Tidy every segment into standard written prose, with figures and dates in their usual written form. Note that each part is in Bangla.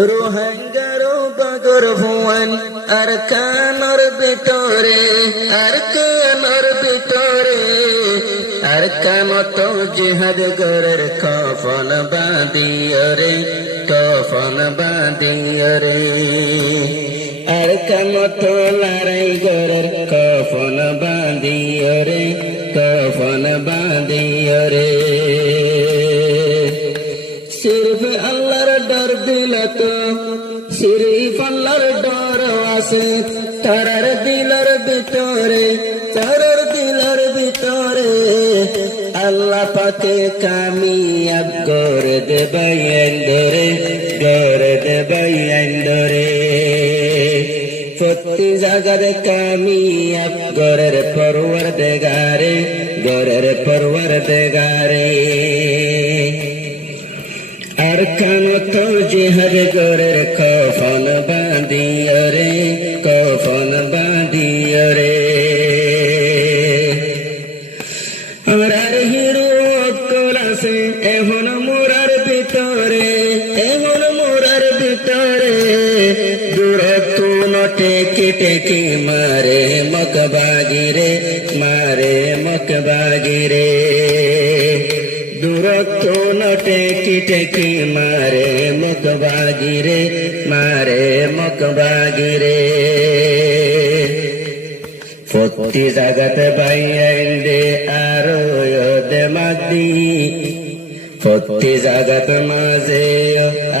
রোহাঙ্গারো বাগর ভুয়ান আর কানর ভিতরে আর কানর ভিতরে আর কামত জিহাদ গরের কফন বাঁধিয়রে কফন বাঁধিয়রে আর কামত লড়াই গরের কফন বাঁধিয়রে কফন বাঁধিয়রে সির্ফ আল্লাহর ডর দিলে তো সিরিফ আল্লাহর ডর আছে তারার দিলার ভিতরে তারার দিলার ভিতরে আল্লাহ পাকে কামিয়াব করে দেবে আইন্দরে প্রতি জায়গার কামিয়াব গরের পরওয়ারদিগারে আর কানত জিহাদ গরের কফন বাঁধিয়রে কফন বাঁধিয়রে আর হিরো অক্কল আছে এখন মোরার ভিতরে দূরত্ব নটে কেটে মারে মকবাগিরে দূরত্ব নটে কেটে মারে মকবাগিরে প্রতি জাগাতে বাইন্দে আরো দে মাদি প্রতি জাগাত মাঝে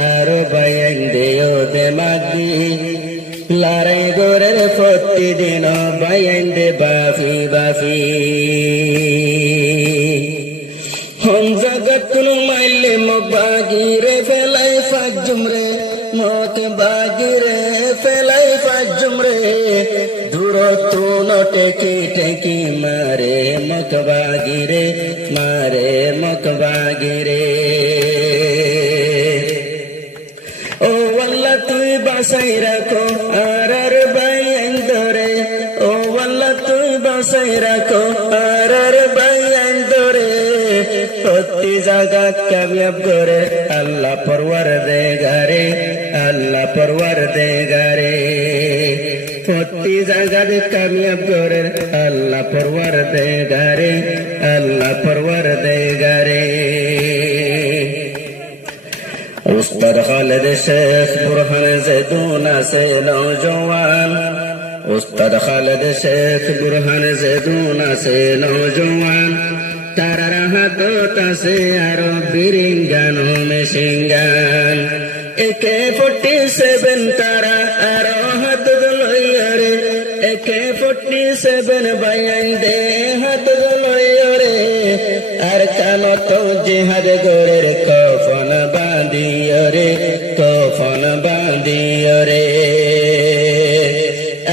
আরো বাইন্দে দে মাদি লড়াই গোরের প্রতিদিন বাইন্দে বাফি হম জগত কোনো মাইলে মকবাগিরে ফেলাই ফাজুমরে মকবাগিরে ফেলাই ফাজুমরে দূরত্ব নটে কেটে মারে মকবাগিরে ও আল্লাহ তুই বাসাই রাখো আর বাইন্দরে ও আল্লাহ তুই বাসাই রাখো আর বাইন্দরে প্রতি জায়গা কামিয়াব করে আল্লাহ পরওয়ারদিগারে প্রতি জায়গায় কামিয়াব করে আল্লাহ পরওয়ারদিগারে উস্তাদ খালেদ শেখ বুরহান জেদুন আছে নওজওয়ান উস্তাদ খালেদ শেখ বুরহান জেদুন আছে নওজওয়ান তারার হাতত আছে আরো বিরিঙ্গান মেশিনগান AK-47 তারা আরো হাত লইরে AK-47 বাইন্দে হাত লইরে আর কানত জিহাদ গরের কফন বাঁধিয়রে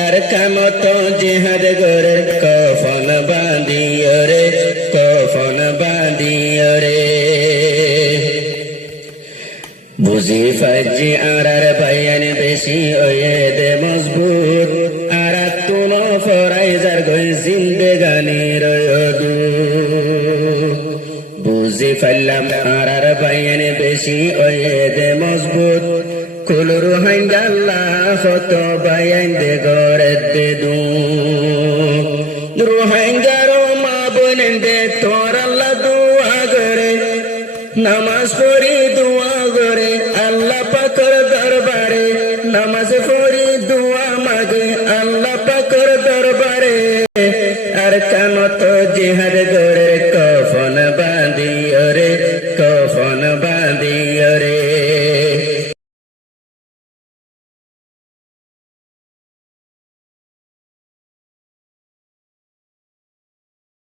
আর কামত জিহাদ গরের কফন বাঁধিয়রে বুঝি ফাজি আর বায়ান বেশি ওয়ে দে মজবুত আর তুন ফরাই যার গই জিন্দেগানি রয়দু বুঝি ফাইলাম আর বায়ান বেশি ওয়ে দে মজবুত কুল রুহাঙ্গাল্লাহ হত বায়ান দে গরে দে দু রুহাঙ্গারো মা বোনেন দে তোর আল্লাহ দুয়া করে নামাজ পড়ি দুয়া করে আল্লাহ পাকের দরবারে নামাজ পড়ি দুয়া মাগে আল্লাহ পাকের দরবারে আর কানত জিহাদ